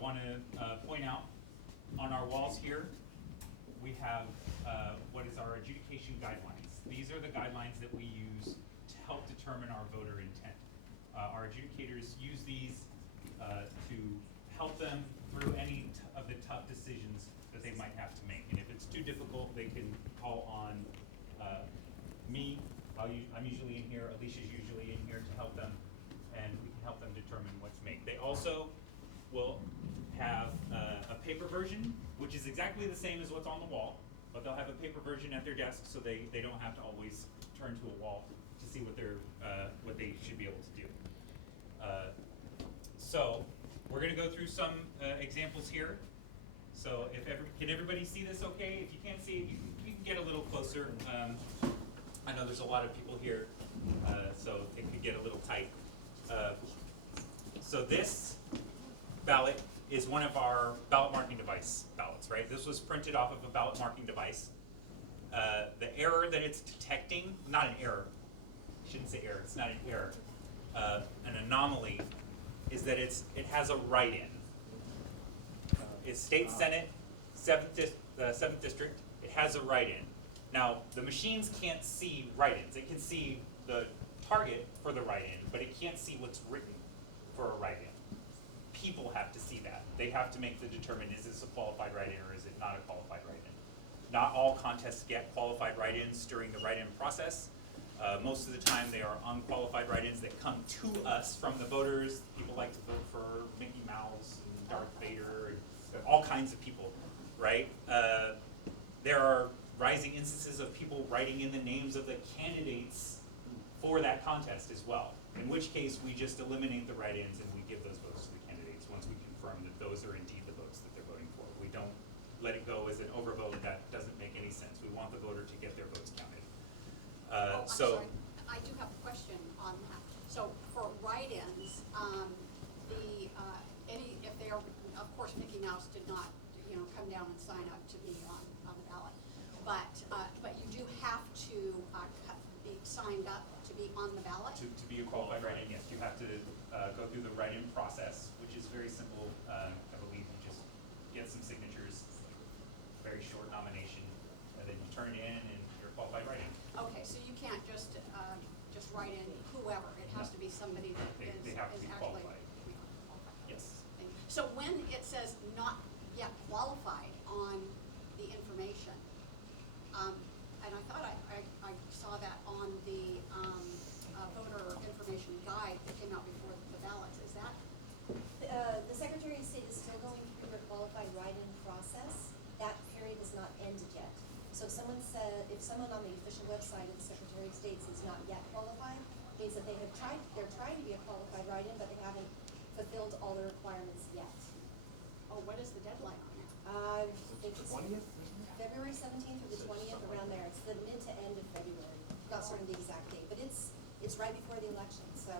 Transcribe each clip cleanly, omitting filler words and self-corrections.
want to point out on our walls here, we have what is our adjudication guidelines. These are the guidelines that we use to help determine our voter intent. Our adjudicators use these to help them through any of the tough decisions that they might have to make. And if it's too difficult, they can call on me. I'm usually in here, Alicia's usually in here to help them, and we can help them determine what to make. They also will have a paper version, which is exactly the same as what's on the wall, but they'll have a paper version at their desk so they don't have to always turn to a wall to see what they should be able to do. So we're going to go through some examples here. So can everybody see this okay? If you can't see it, you can get a little closer. I know there's a lot of people here, so it could get a little tight. So this ballot is one of our ballot marking device ballots, right? This was printed off of a ballot marking device. The error that it's detecting, not an error, I shouldn't say error, it's not an error, an anomaly, is that it has a write-in. It's State Senate, 7th District, it has a write-in. Now, the machines can't see write-ins. It can see the target for the write-in, but it can't see what's written for a write-in. People have to see that. They have to make the determination, is this a qualified write-in or is it not a qualified write-in? Not all contests get qualified write-ins during the write-in process. Most of the time they are unqualified write-ins that come to us from the voters. People like to vote for Mickey Mouse and Darth Vader, and all kinds of people, right? There are rising instances of people writing in the names of the candidates for that contest as well. In which case, we just eliminate the write-ins and we give those votes to the candidates once we confirm that those are indeed the votes that they're voting for. We don't let it go as an overvote. That doesn't make any sense. We want the voter to get their votes counted. I'm sorry. I do have a question on that. So for write-ins, if they are, of course, Mickey Mouse did not, come down and sign up to be on the ballot, but you do have to be signed up to be on the ballot. To be a qualified write-in, yes, you have to go through the write-in process, which is very simple. I believe you just get some signatures, very short nomination, and then you turn it in and you're a qualified write-in. Okay, so you can't just write in whoever. It has to be somebody that they have to be actually qualified. Yes. Thank you. So when it says not yet qualified on the information, and I thought I saw that on the voter information guide that came out before the ballots. Is that? The Secretary of State is still going through the qualified write-in process. That period has not ended yet. So if someone on the official website of the Secretary of State is not yet qualified, means that they're trying to be a qualified write-in, but they haven't fulfilled all the requirements yet. Oh, what is the deadline on that? I think it's 20th? February 17th or the 20th, around there. It's the mid to end of February. Not certain the exact date, but it's right before the election, so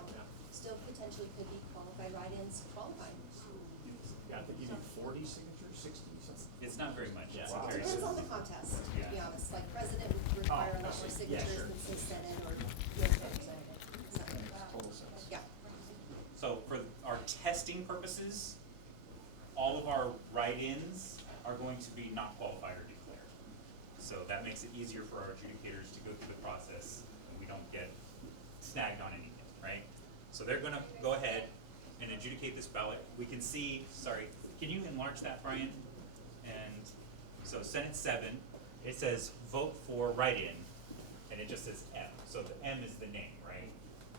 still potentially could be qualified write-ins qualifying. Yeah, I think you need 40 signatures, 60, something. It's not very much. It's Wow. very Depends on simple. the contest, to be Yeah. honest. Like President would require a lot more signatures sure. than say Senate or U.S. Representative. So, Total sense. yeah. So for our testing purposes, all of our write-ins are going to be not qualified or declared. So that makes it easier for our adjudicators to go through the process and we don't get snagged on anything, right? So they're gonna go ahead and adjudicate this ballot. We can see, sorry, can you enlarge that, Brian? And so Senate 7, it says vote for write-in, and it just says M. So the M is the name, right?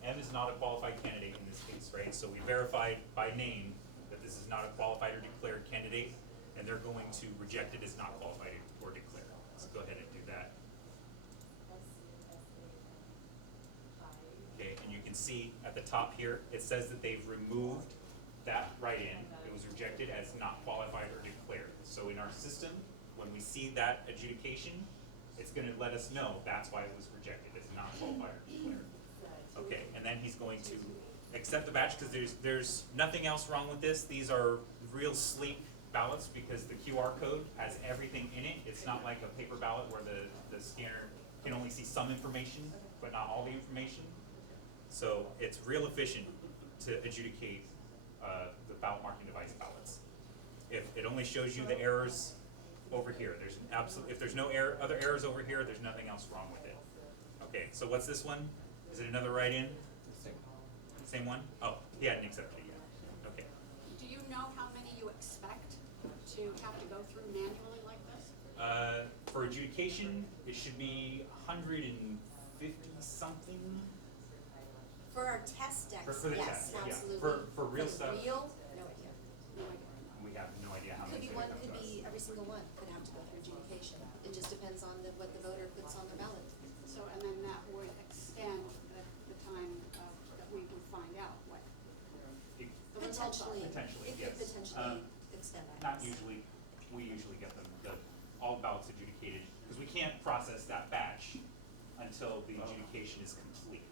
M is not a qualified candidate in this case, right? So we verified by name that this is not a qualified or declared candidate, and they're going to reject it as not qualified or declared. So go ahead and do that. Okay, and you can see at the top here, it says that they've removed that write-in. It was rejected as not qualified or declared. So in our system, when we see that adjudication, it's gonna let us know that's why it was rejected, it's not qualified or declared. Okay, and then he's going to accept the batch, because there's nothing else wrong with this. These are real sleek ballots because the QR code has everything in it. It's not like a paper ballot where the scanner can only see some information, but not all the information. So it's real efficient to adjudicate the ballot marking device ballots. If it only shows you the errors over here, there's an if there's no other errors over here, there's nothing else wrong with it. Okay, so what's this one? Is it another write-in? Same one? Oh, he hadn't accepted it yet. Okay. Do you know how many you expect to have to go through manually like this? For adjudication, it should be 150 something. For our test decks, For the yes, test, yeah. absolutely. For real stuff. real, no idea. No idea. We have no idea how Could many. be one, could be every single one could have to go through adjudication. It just depends on what the voter puts on their ballot. So, and then that would extend the time that we would find out what the results are. Potentially, It could yes. potentially extend that. Not usually. We usually get them, all ballots adjudicated, because we can't process that batch until the adjudication is complete.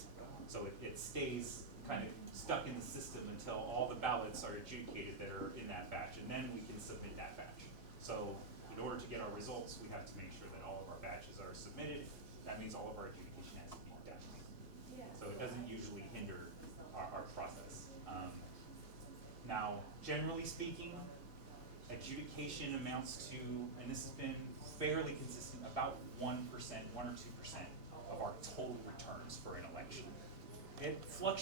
So it stays kind of stuck in the system until all the ballots are adjudicated that are in that batch, and then we can submit that batch. So in order to get our results, we have to make sure that all of our batches are submitted. That means all of our adjudication has to be done. So it doesn't usually hinder our process. Now, generally speaking, adjudication amounts to, and this has been fairly consistent, about 1% or 2% of our total returns for an election. It fluctuates